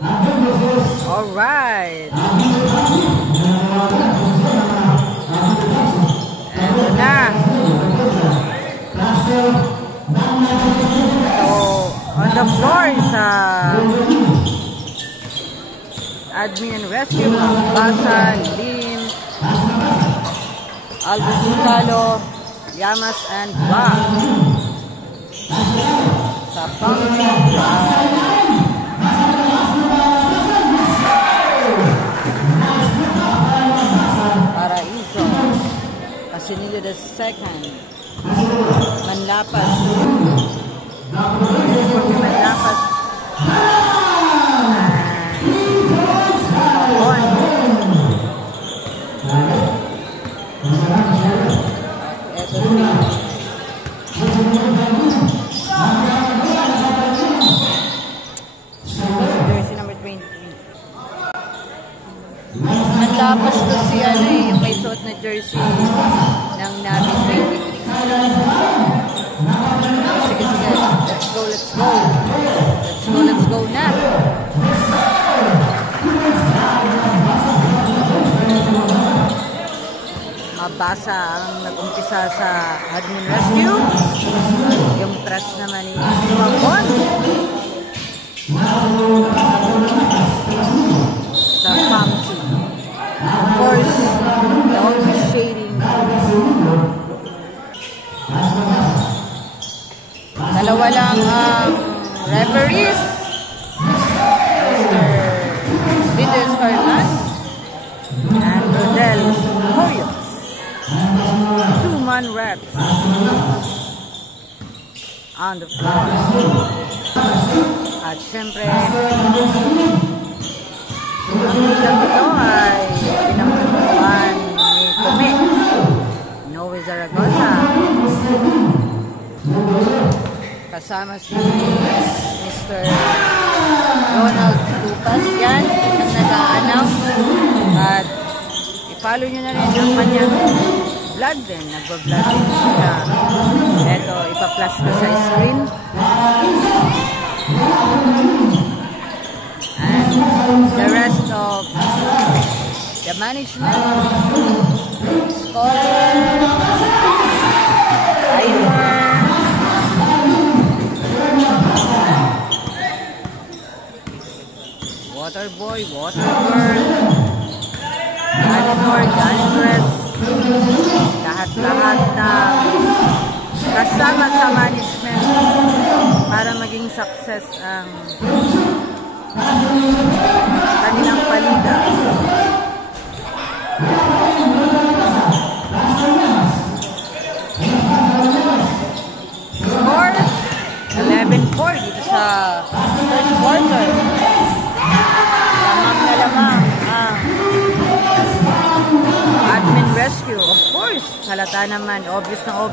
Alright. Eto na. So, on the floor is Admin and Rescue, Basan, Lim, Alvin Sutalo, Yamas, and Ba. Sa Paraiso, Casinillo the second, Manlapas, Manlapas, ito jersey number 23. Manlapas to si yung may suot na jersey ng Navi 23. Sige, let's go. Let's go na. Mabasa ang nag-umpisa sa Admin Rescue. Yung trust naman ni Mabon. Sa Pamsi. Of course, the always shading. Dalawa lang ang referees. Mr. Vides Carlan and Rodel Hoyo. Two-man reps on the floor. At syempre, ang bilang ito ay pinamumuan ni Kume, Noe Zaragoza. Kasama si Mr. Ronald Tupas yan, ang nag-a-announce. At i-follow nyo na rin ang kanyang vlog din. Nag-vlog din siya. Ito, ipa-flash ko sa screen. And the rest of the management, scholar, driver, water boy, water girl, janitor, janitress, lahat-lahat na kasama sa management para maging success ang kanilang palida. Score 11-4 dito sa first quarter. Lamang na lamang ang Admin Rescue. Of course, halata naman, obvious na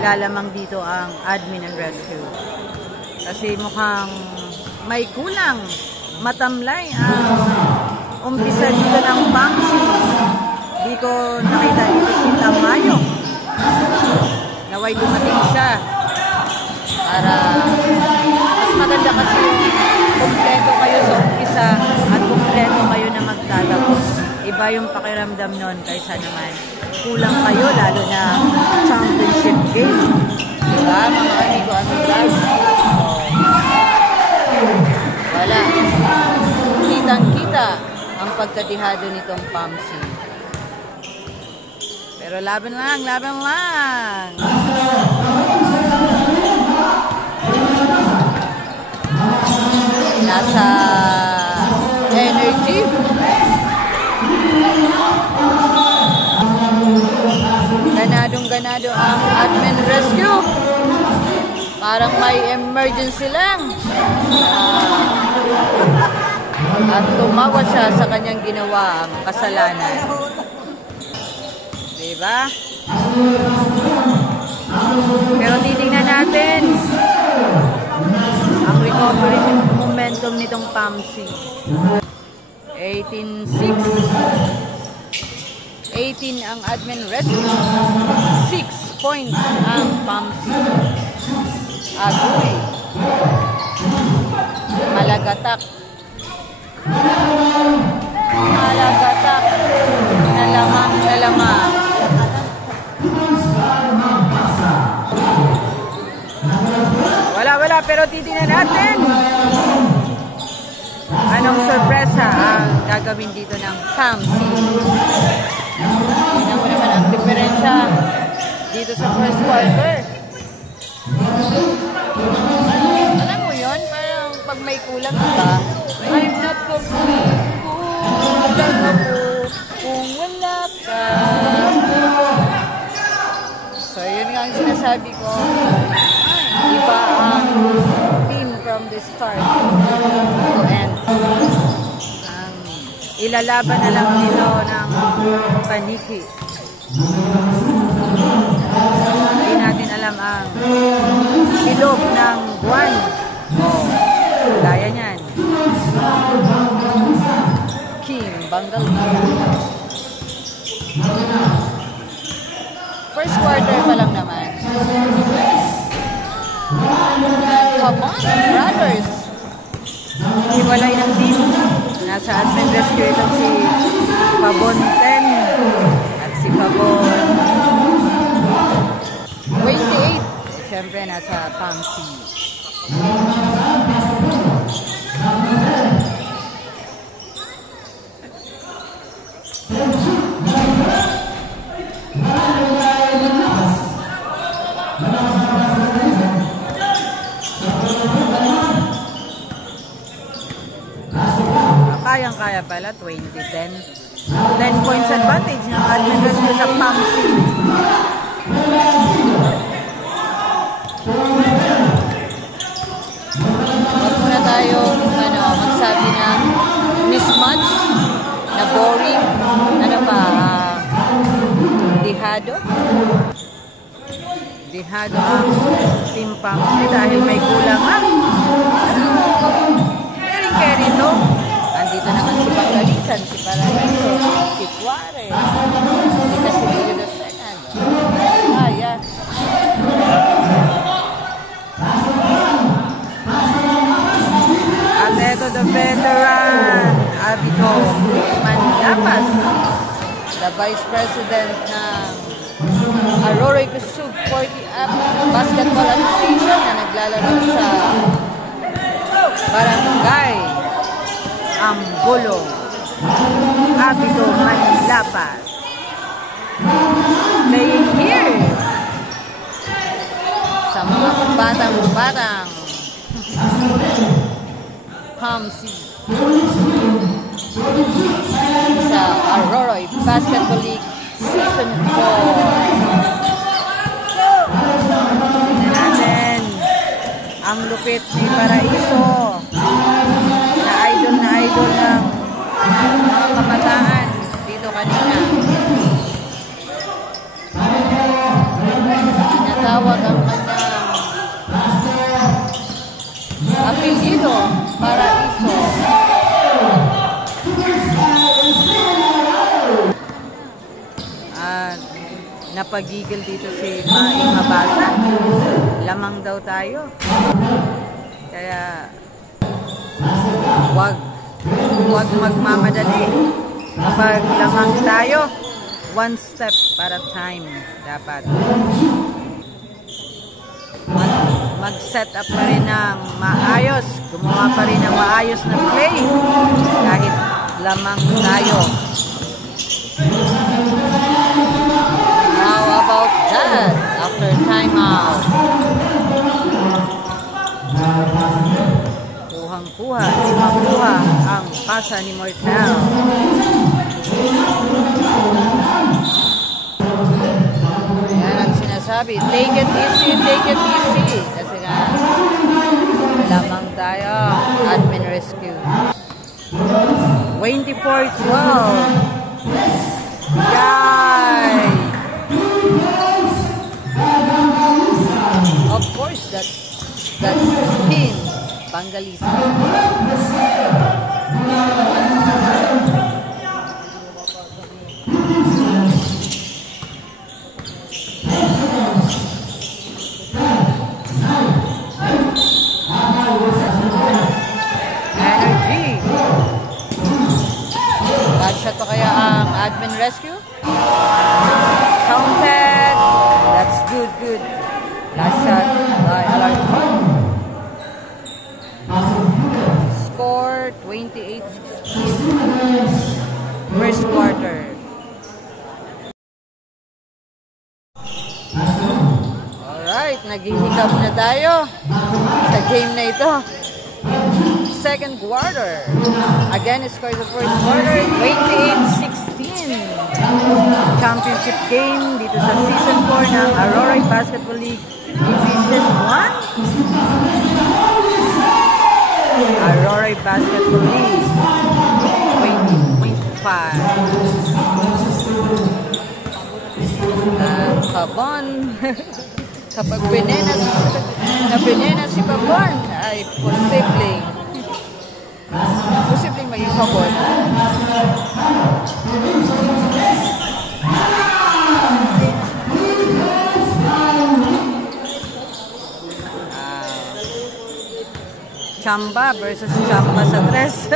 lalamang dito ang Admin and Rescue. Kasi mukhang may kulang, matamlay ang umpisa dito ng Pamsi. Di ko nakita dito si Tamayo. Naway dumating siya para mas maganda kasi kumpleto kayo sa umpisa at kumpleto kayo na magtatapos. Iba yung pakiramdam nun kaysa naman kulang kayo lalo na championship game. Diba mga amigo-amigas? Wala. Kitang-kita ang pagkatihado nitong Pamsi. Pero laban lang. Nasa energy. Ganadong-ganado ang Admin Rescue. Parang may emergency lang. At tumawa siya sa kanyang ginawa ang kasalanan. Diba? Pero titingnan natin ang recovery momentum nitong Pamsi. 18 ang Admin Rescue. 6 points ang Pamsi. Agoy. Malagatak. Malagatak. Nalamang. Wala, pero titingnan natin. Anong sorpresa ang gagawin dito ng Pamsi? Tingnan mo naman ang diferensya dito sa first quarter. Alam mo yun? Parang pag may kulang ka, I'm not complete. Kulang ako kung wala ka. So, yun nga ang sinasabi ko. Iba ang team from the start to end. Ilalaban na lang nito ng paniki. Hindi natin alam ang ilog ng buwan. Gaya niyan. Kim Bangalisa. First quarter pa lang naman. Come on, brothers! Hiwalay ng team. Nasa admin rescue itong si Pabon 10 at si Pabon 28. Siyempre, nasa Pamsi. Kayang-kaya pala, 20-10. 10 points advantage ng admin rescue sa Pamsi. Huwag muna tayo magsabi na mismatch, na boring, dihado ang Team Pamsi dahil may kulang Carry to. Andito naman si Bangalisan, si Paraiso, si Juarez, si Casillo de Fernando. Yeah. At ito the veteran, Abito Manlapas, the Vice President ng Aroroy Kusug 40 Basketball Association na naglalaro sa Barangay Ambulo, Abito Manlapas, playing here sa mga batang Pamsi sa Aroroy Basketball League Season 4. Tingnan natin ang lupit ni Paraiso na idol ng mga kabataan dito kanina. Tinatawag ang kanyang apelyido, Paraiso. At napagigil dito si Maing Mabasa. Lamang daw tayo. Kaya wag magmamadali. Kapag lamang tayo, one step at a time dapat. Mag-set up pa rin ng maayos. Gumawa pa rin ng maayos na play. Kahit lamang tayo. How about that? After timeout. Kuhang-kuha, di makuha ang pasa ni Mortel. Yan ang sinasabi. Take it easy, take it easy. Kasi nga, lamang tayo. Admin rescue. 24-12. Yay! Of course, that's Team Bangalisa. Energy. shot pa kaya ang Admin Rescue? Counted. That's good, good. Last shot by Alarcon. Score 28-16. First quarter. Alright, naghihikap na tayo sa game na ito. Second quarter. Again, score the first quarter, 28-16. Championship game dito sa Season 4 ng Aurora Basketball League Division 1. Aurora Basketball League 2025. Pabon. Kapag pinena si Pabon, ay posibleng maging Pabon. Chamba versus Chamba sa tres.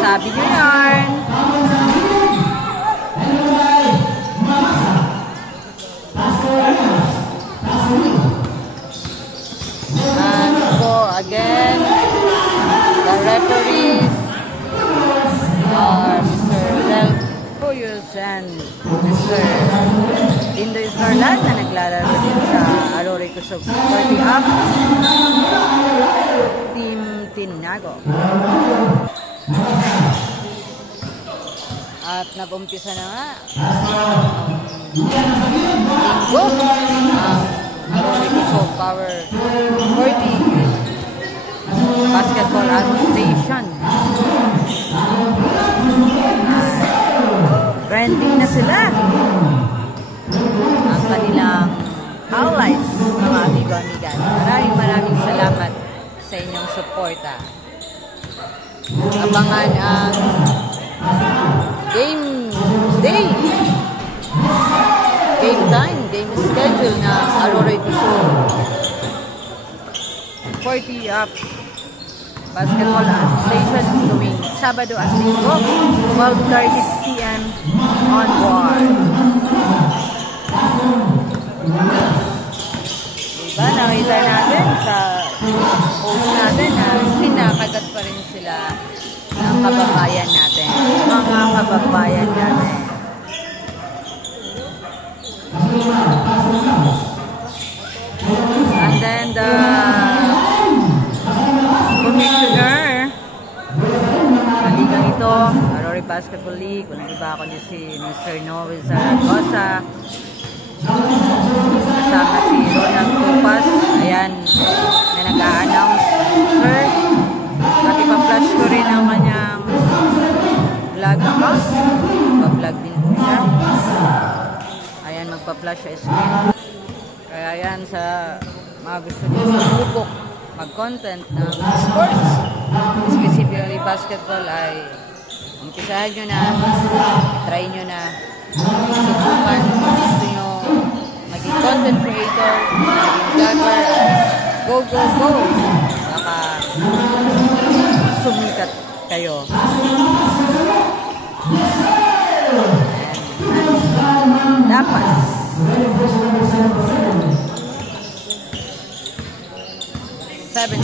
Sabi nyo yarn. And go again. The referees are Mr. Del Puyos and Mr. Lindo Isnorlan na naglalaro din sa Aurora Kusog 40 up. Team Tinago. At nag-umpisa na nga linggo ang Aurora Kusog Power 40 Basketball Association. Trending na sila ang kanilang highlights, mga amigo-amiga. Maraming salamat sa inyong suporta. Abangan ang game day, game time, game schedule na Aurora Kusog 40 up Basketball Association tuwing Sabado at Linggo, 12:30 p.m. onward. Diba, nakita natin sa post natin na pinakagat pa rin sila ng kababayan natin, mga kababayan natin. And then the commissioner sa ligang ito, Aurora Basketball League, walang iba kundi si Mr. Noel Zaragoza, kasama si Ronald Tupas, ayan, na nag-a-announce, sir, at ipa-flash ko rin ang kanyang vlog account, ipa-vlog din po siya, ayan, magpa-flash sa screen, kaya ayan, sa mga gusto nyo sumubok mag-content ng sports, specifically basketball, ay umpisahan nyo na, try nyo na, subukan, gusto nyo maging content creator, maging vlogger, go, go, go! Baka sumikat kayo. And dapat 77.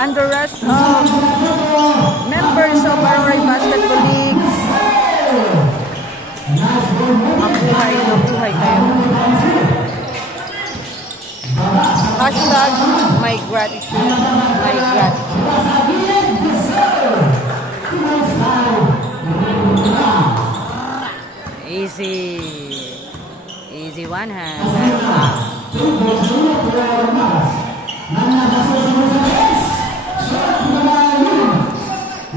And the rest of members of Aurora Basketball League, mabuhay kayo. Hashtag my gratitude, my gratitude. Easy one hand.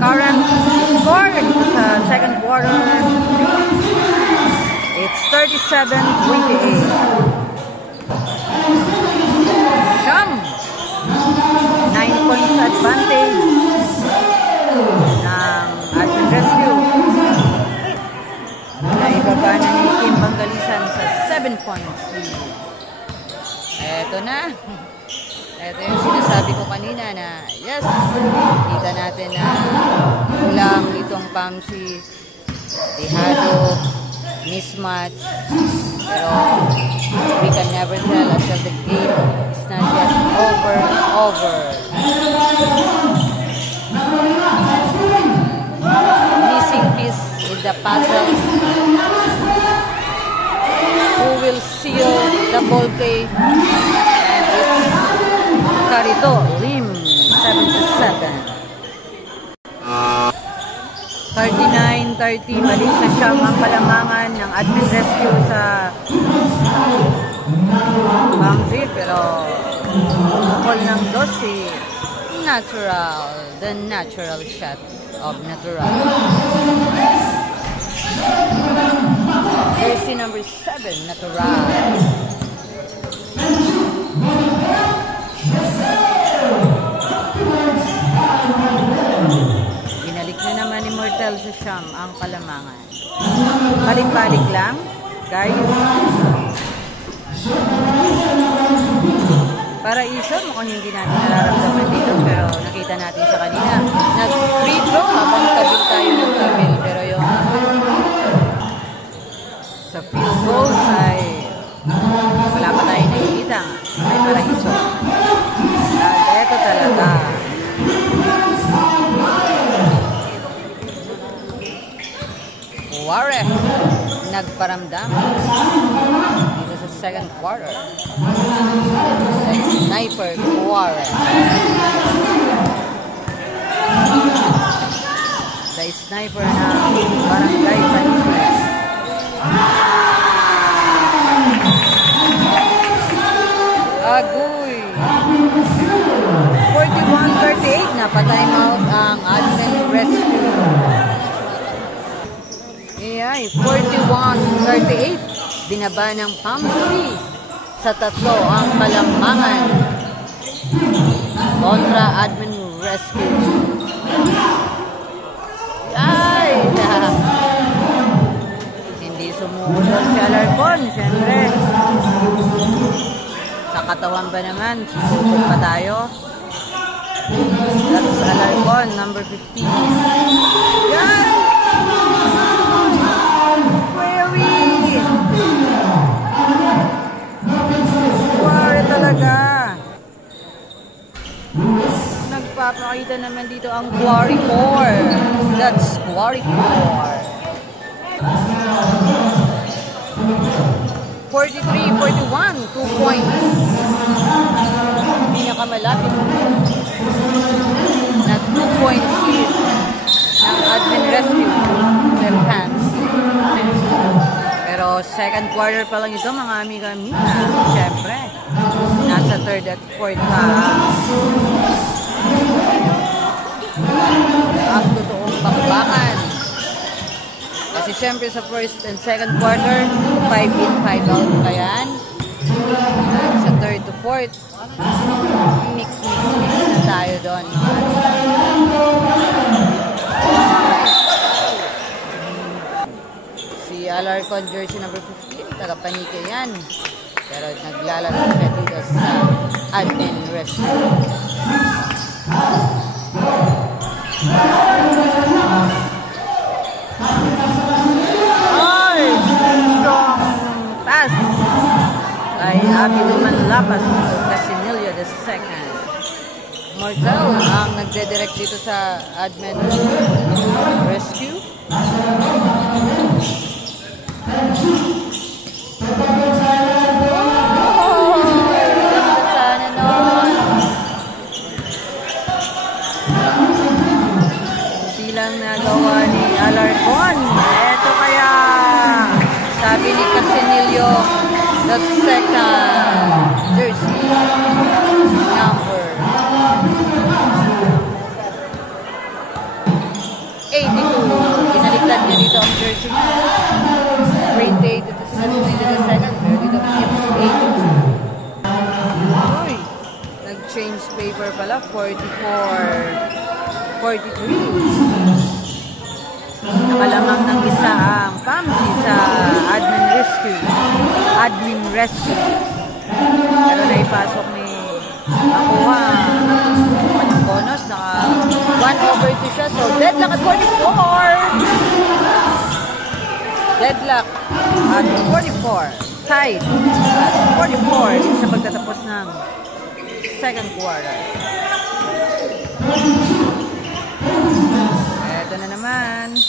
Current score sa second quarter, it's 37-28. Come, 9 points advantage ng Admin Rescue. points lead. Eto na. Ito yung sinasabi ko kanina na yes, kita natin na kulang itong PAMC. Dehado, mismatch. Pero we can never tell until the game is not yet over. Missing piece in the puzzle. Who will seal the ball play? And it's Carito Lim, 7-7. 39-30, balik sa siyam ang palamangan ng Admin Rescue sa Bangsi, pero bukol ng Dossi, the natural shot of Natural. Jersey number 7, Natural. Binalik na naman ni Mortel sa siyam ang palamangan. Balik-balik lang, guys. Para isa, mukhang hindi natin nararamdaman dito, pero nakita natin sa kanina. Nag-free throw habang tabil tayo ng tabil, pero yung sa field goals ay wala pa tayo nakikita. May paraiso. Ito talaga. Warren nagparamdam dito sa second quarter. Sniper Warren. The sniper na Barangay Panipas. Agoy. 41-38 na pa-time out ang Admin Rescue. Ay, 41-38. Binaba ng PAMC sa tatlo ang palamangan kontra Admin Rescue. Ay! Hindi sumusunod si Alarcon, syempre. Sa katawan ba naman, susubok pa tayo. That's Alarcon, number 15. Yan! Wari talaga. Nagpapakita naman dito ang Quarry 4. That's Quarry 4. 43-41, 2 points. Pinakamalapit na 2 points lead ng Admin Rescue ng Pants. Pero second quarter pa lang ito, mga amiga-amiga. Siyempre, nasa third at fourth pa ang totoong bakbakan. Kasi siyempre sa first and second quarter, 5 in, 5 out pa yan. At sa third to fourth, mix na tayo doon. Si Alarcon, jersey number 15, taga-Panike yan. Pero naglalaro siya dito sa Admin Rescue. Ay! Strong pass kay Abido Manlapas Casinillo the second. Mortel ang nagdedirect dito sa Admin Rescue. Sana nun. Hindi lang nagawa ni Alarcon. Eto kaya sabi ni Casinillo the second jersey number 82. Binaliktad niya dito ang jersey niya. Green day dito sa second, pero dito ang 82. Uy, nag-change paper pala, 44-43. Nakalamang ng isa ang PAMC sa Admin Rescue. admin rescue. Pero naipasok ni nakuha ang bonus. Naka 1/2 siya. So, deadlock at 44. Deadlock at 44. Tied at 44 sa pagtatapos ng second quarter. Eto na naman.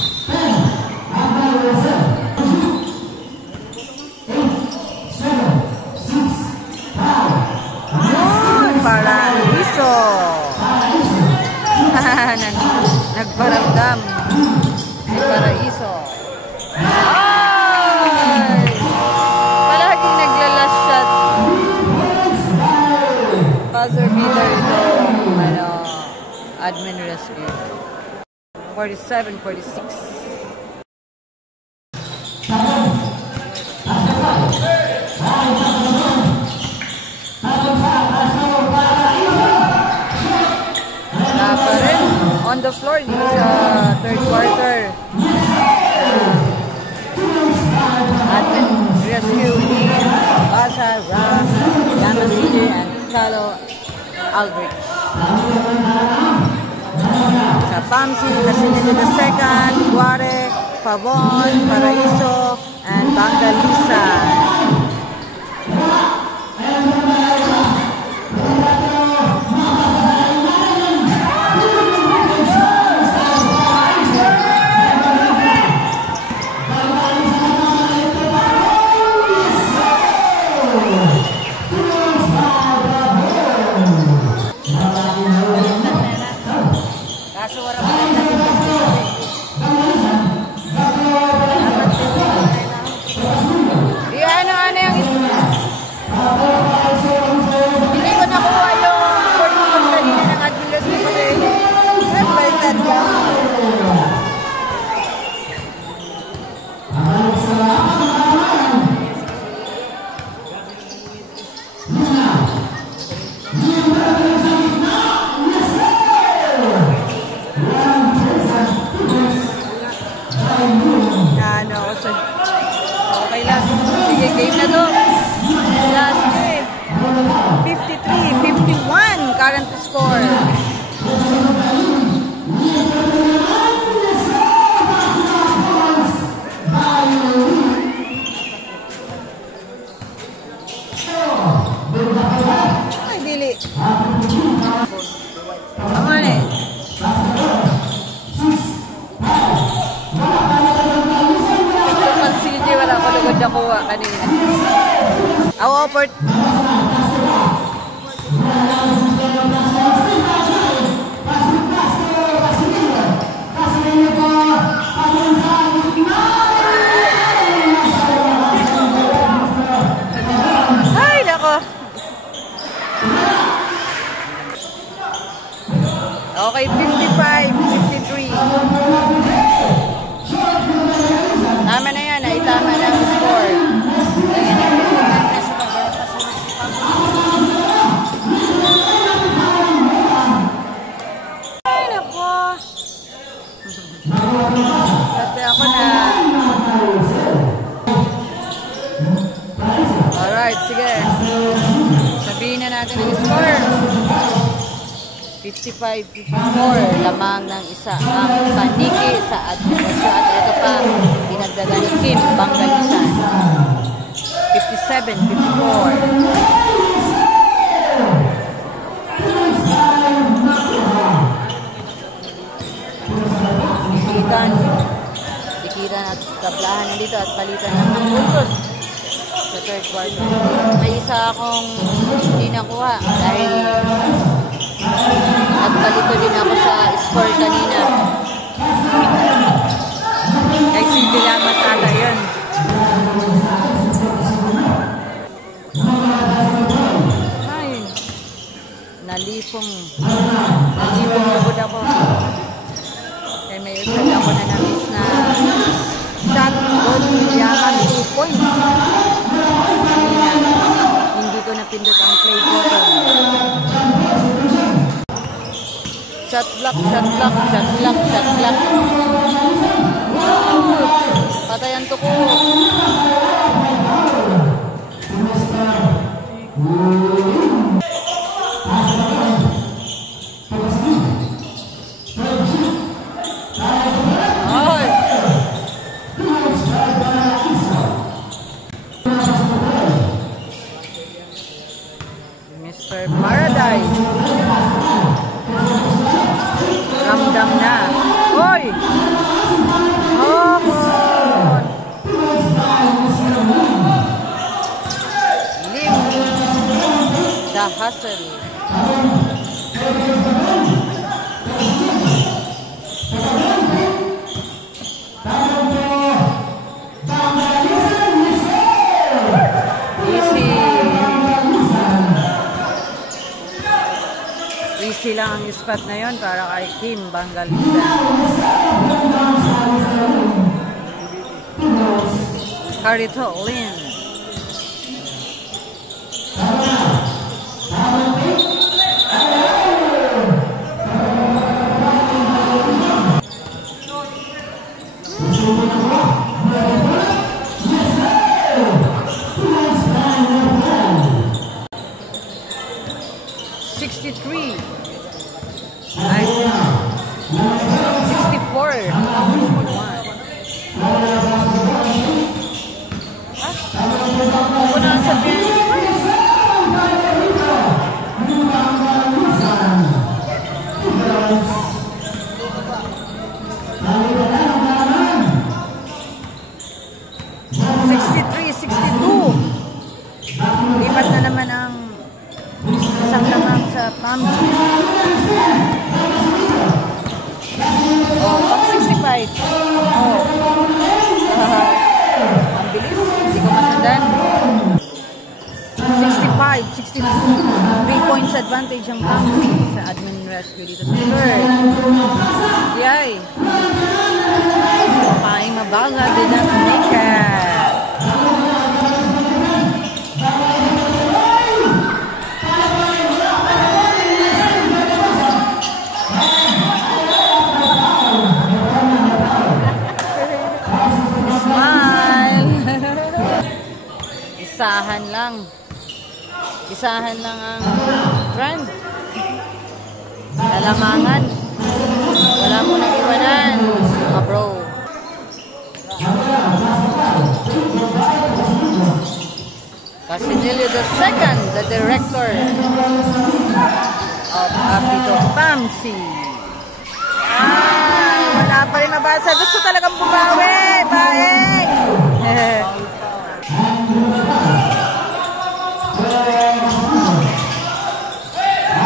Good para Iso. Nagparamdam si Paraiso. Ay! Palaging nagla-last shot. Buzzer beater ito. Admin rescue. 47-46. Wala pa rin. On the floor dito sa third quarter. Admin rescue ni Basa, Ram, Yamasili, and Chalo Aldrich. Sa Pamsi, kasunod na second, Guare, Pavon, Paraiso, and Bangalisa. Okay lang. Sige, game na to. Last game. 53-51 current score. Ay, dili. Aman eh. Wala ko lugod na kuha kanina. Awa, Port. Ay, nako. Okay, 55-53. Tama na yan, ay tama na ang score. Ay, nako. Kasi ako na. Alright, sige. Sabihin na natin ang score. 55-54, lamang ng isa ang paniki sa administrasyon. At ito pa, dinagdagan ni Kim Bangalisan. 57-54. Tikiran at tablahan na dito at palitan ng puntos sa third quarter. May isa akong hindi nakuha dahil nagpalito din ako sa score kanina. Kay Cindy Lamas ata yun. Ay, nalipong lugod ako. Kaya may usad ako na na-miss na shot goal yaman 2 points. Kanina, hindi ko napindot ang play button. Shot block, shot block, shot block, shot block. Patayan to ko. Russell. Easy lang ang spot na yon para kay Kim Bangalista. Carito Lin. Ay, 64. Ako na sa bench. 63-62. Lipat na naman ang isang lamang sa Pamsi. Oh, pang 65. Oh. Ang bilis. Hindi ko masundan. 65-62. 3 points advantage ang Pamsi sa Admin Rescue dito sa third. Yay! Paing Mabaga did not make it. Isahan lang ang trend. Lalamangan. Wala mo nang iwanan, mga bro. Casinillo II, the director of Apito Pamsi. Ay, wala pa rin mabasa. Gusto talagang bumawi. Baeng!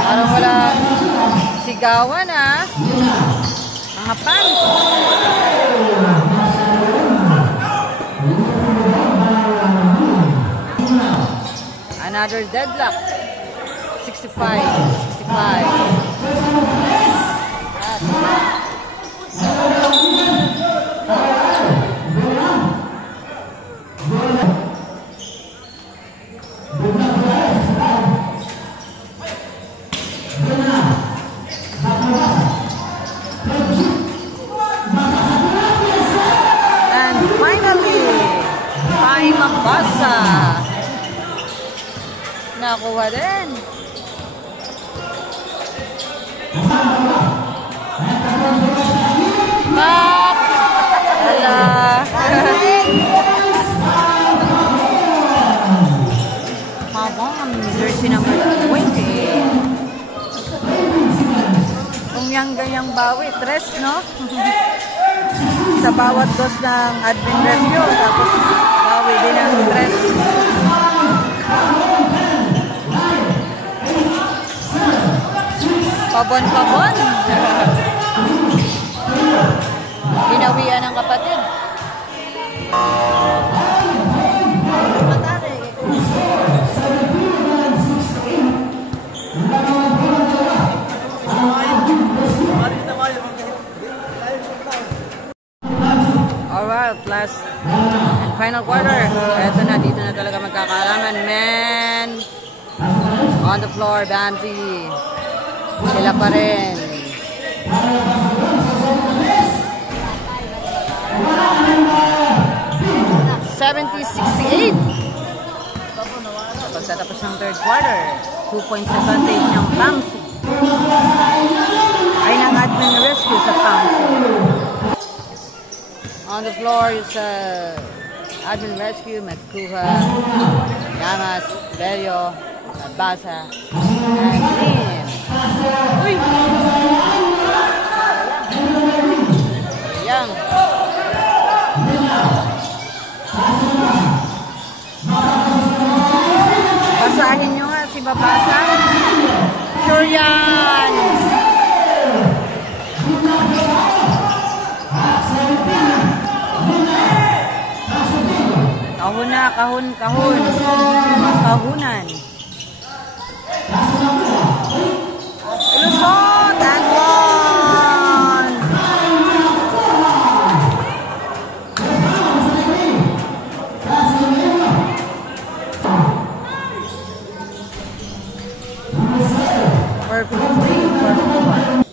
Parang wala sigawan ah. Mga pants. Another deadlock. 65. And finally, Paing Mabaga. Nakuha din. Back! Hala! Mabang, jersey number 20. Kung yang ganyang bawi, tres, no? Sa bawat dos ng Admin Rescue, tapos bawi din ang tres. Pabon-pabon. Ginawian ng kapatid. Alright, last and final quarter. Eto na, dito na talaga magkakaalaman. Men on the floor, Bamsi. Sila pa rin. $70-68. Pagtatapos ng third quarter, 2 points advantage ng Pamsi. Ay ng Admin Rescue sa Pamsi. On the floor is Admin Rescue, Matkuha, Yamas, Bello, Basa, and Lim. Uy! Sayang. Basahin nyo nga si Babasa. Centurions! Kahon na, kahon. Kahunan. Lusot and one! Perfectly perfect.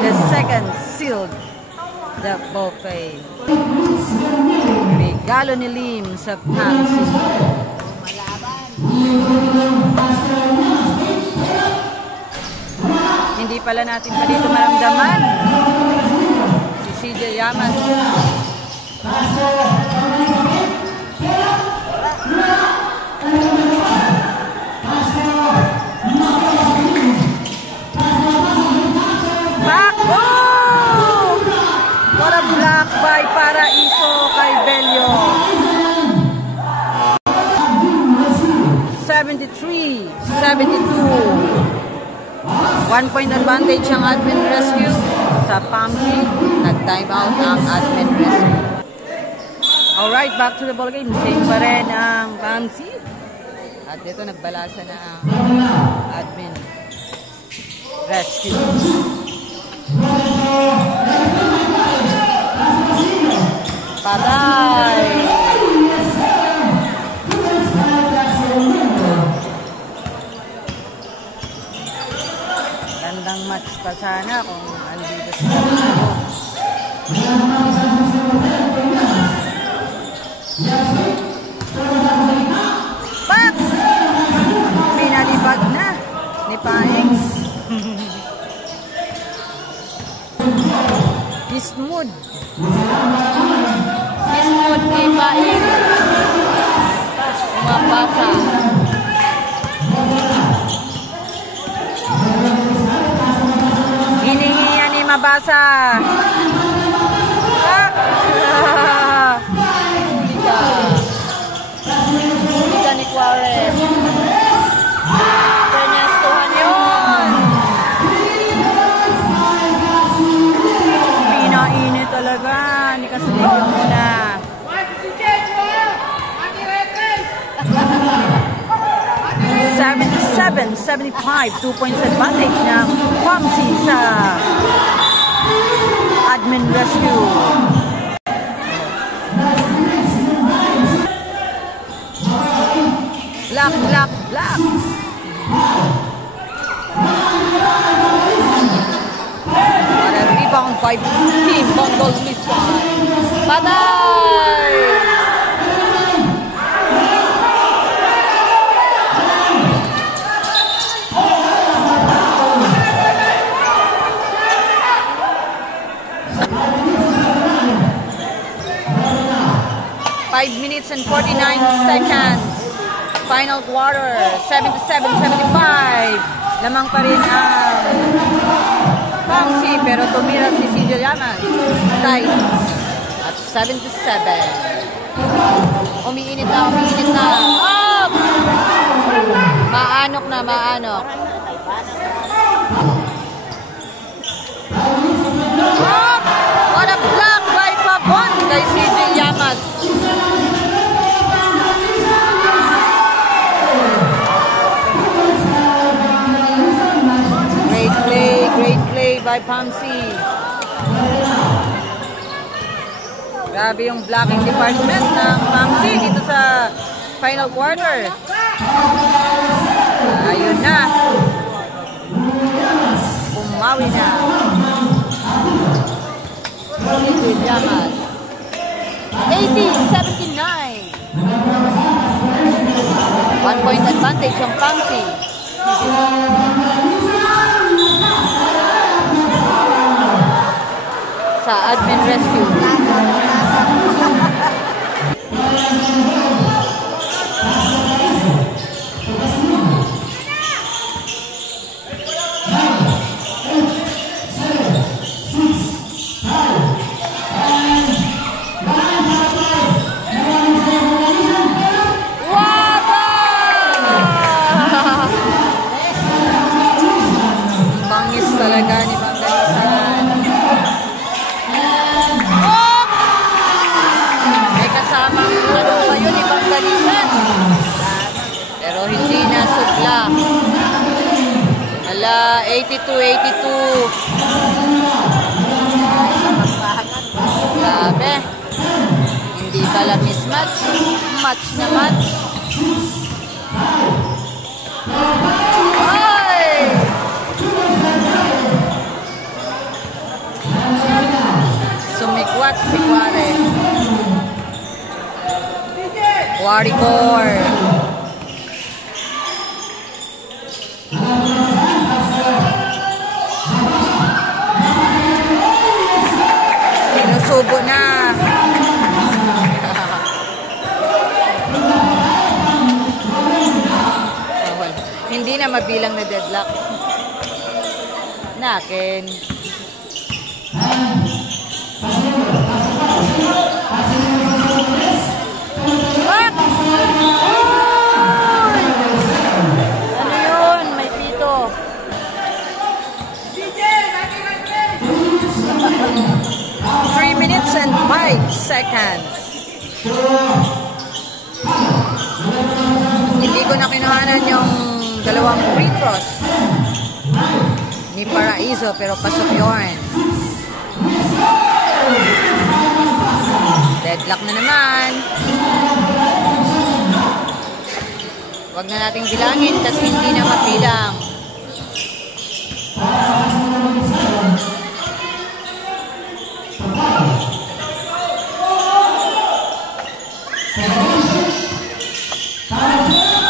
The second sealed the bouquet. Regalo ni Lim sa Pamsi. Hindi pala natin pa dito maramdaman si CJ Llamas. By Paraiso kay Bello. 73-72. 1 point advantage ang Admin Rescue sa Pamsi. Nag-time out ang Admin Rescue. Alright, back to the ball game. Same pa rin ang Pamsi. At dito nagbalasa na ang Admin Rescue. Patay! Gandang match pa sana kung andito sila. Pat! Pinalipad na ni Paeng. Ismud. Ismud ni Paeng. Umabasa. Hinihinga ni Mabasa. Huli ka ni Quares. Pernestuhan yun. Pinainit talaga. Hindi kasi ligyan muna. 77-75, 2 points advantage ng Pamsi sa Admin Rescue. Black. What a rebound by Team Bondol Lisbon. Patay! Five minutes and 49 seconds. Final quarter, 77-75. Lamang pa rin ang Pamsi, pero tumira si CJ Llamas. Tied at 77. Umiinit na. Up! Maanok. Up! What a block by Pabon kay CJ Llamas. Great play by Pamsi. Grabe yung blocking department ng Pamsi dito sa final quarter. Ayun na. Pumawi na. CJ Llamas. 80-79. 1 point advantage ang Pamsi. Sa admin rescue. Talaga ni Bangalisan. Oh! May kasamang ano ba yun ni Bangalisan? Pero hindi na sugla. Ala, 82-82. Grabe. Hindi pala mismatch. Match na match. Sumikwat si Kware. Kware core. Sinusubo na. Hindi na mabilang na deadlock. Nakin. Ano yun? May pito. 3 minutes and 5 seconds. Hindi ko na kinuhanan yung dalawang free throws ni Paraiso, pero pasok yun. Deadlock na naman. Huwag na nating bilangin kasi hindi na mapilang.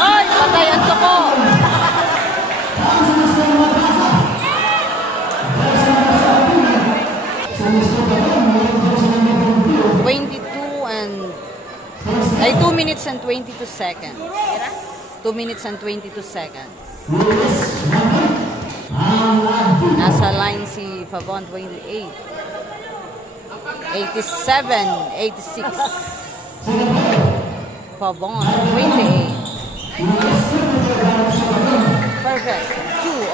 Ay, patay ang toko. Ay, 2 minutes and 22 seconds. 2 minutes and 22 seconds. Nasa line si Favon, 28. 87, 86. Favon, 28. Perfect. 2/2.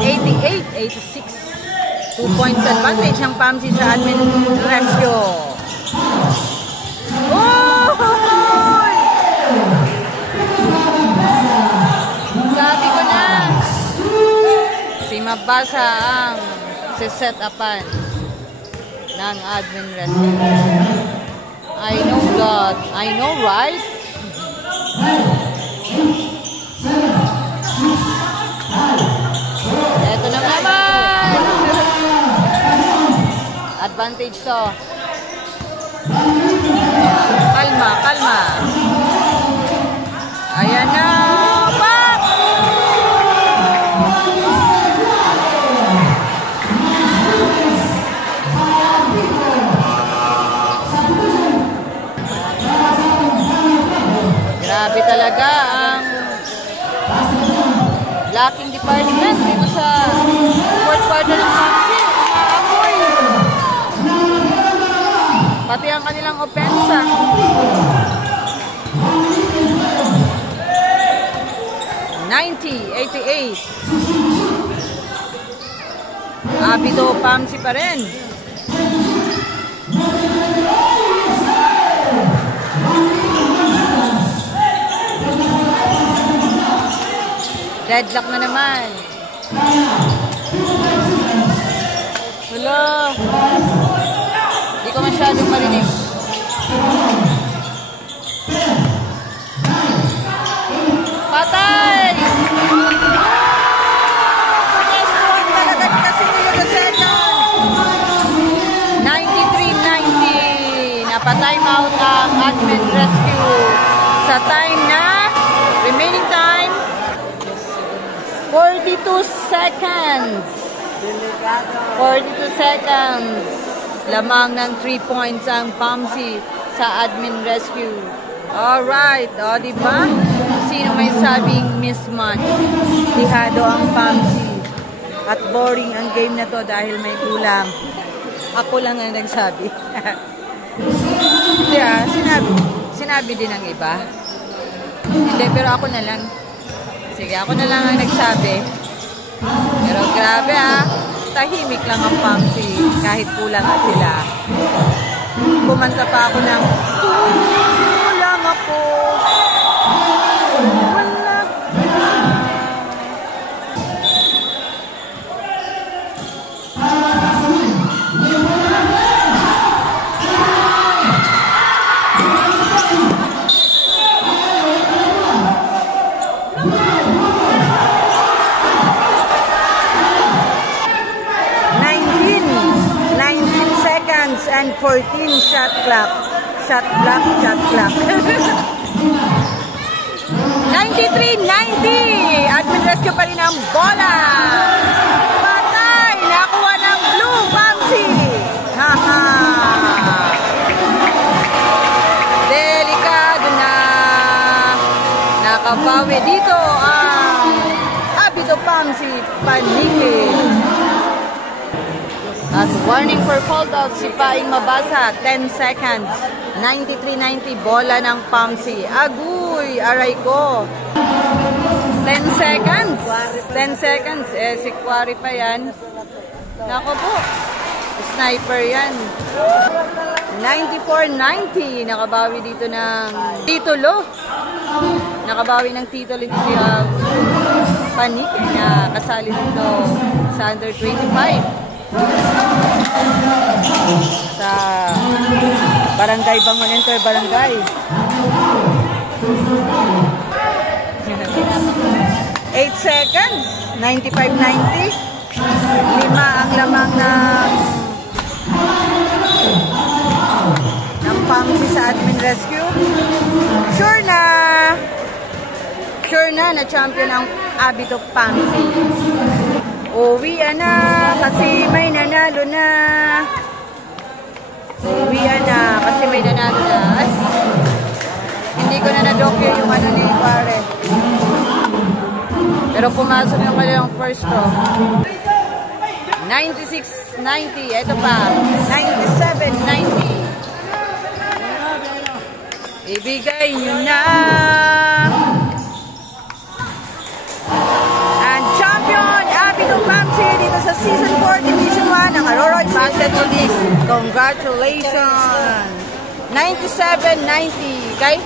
88, 86. 2 points advantage ang Pamsi sa admin rescue. Oh! Sabi ko na, si Mabasa ang siset upan ng admin rescue. I know God. I know, right? Ito na naman. Advantage to. Kalma, kalma. Ayan na. Pak! Grabe talaga ang blocking department dito sa fourth quarter ng Pamsi. Umaamoy. Pati ang kanilang opensa. $90-88. Abito Pamsi pa rin. Deadlock na naman. Wala. Hindi ko masyadong marinig. Patay! Puneswan talaga kasi nila sa 93-90. Napatay Sa time na, remaining time, 42 seconds. 42 seconds. Lamang ng 3 points ang Pamsi sa admin rescue. Alright, o diba? Sino may sabing mismatch? Dihado ang Pamsi. At boring ang game na to dahil may kulang. Ako lang ang nagsabi. Yeah, sinabi din ng iba. Hindi, pero ako na lang. Sige, ako na lang ang nagsabi. Pero grabe tahimik lang ang Pamsi kahit kulang at sila. Kumanta pa ako ng kulang ako. Wala. 14 shot clock. 93-90. Admin rescue pa rin ang bola. Patay. Nakuha ng blue Pamsi. Haha. Delikado na. Nakabawi dito ang Abito Pamsi Panique. At warning for fault out si Paing Mabasa. 10 seconds. 93-90. Bola ng Pamsi. Aguy! Aray ko. 10 seconds. 10 seconds. Si Kwari pa yan. Nako po. Sniper yan. 94-90. Nakabawi dito ng titulo. Nakabawi ng titulo dito yung Panique na kasali dito sa under 25. Sa Barangay Bangon Inter Barangay. 8 seconds. 95-90. 5 ang lamang ng Pamsi sa admin rescue. Sure na champion ang Abito Pamsi. Uwian na kasi may nanalo na. Uwian na kasi may nanalo na. Ay, hindi ko na na-docure yung ano ni Pare. Pero pumasok yung kanilang first row. 96-90. Ito pa. 97-90. Ibigay nyo na. And champion Abito Pamsi dito sa Season 4 Division 1 ng Aroroy Basketball League. Congratulations! 97-90. Okay?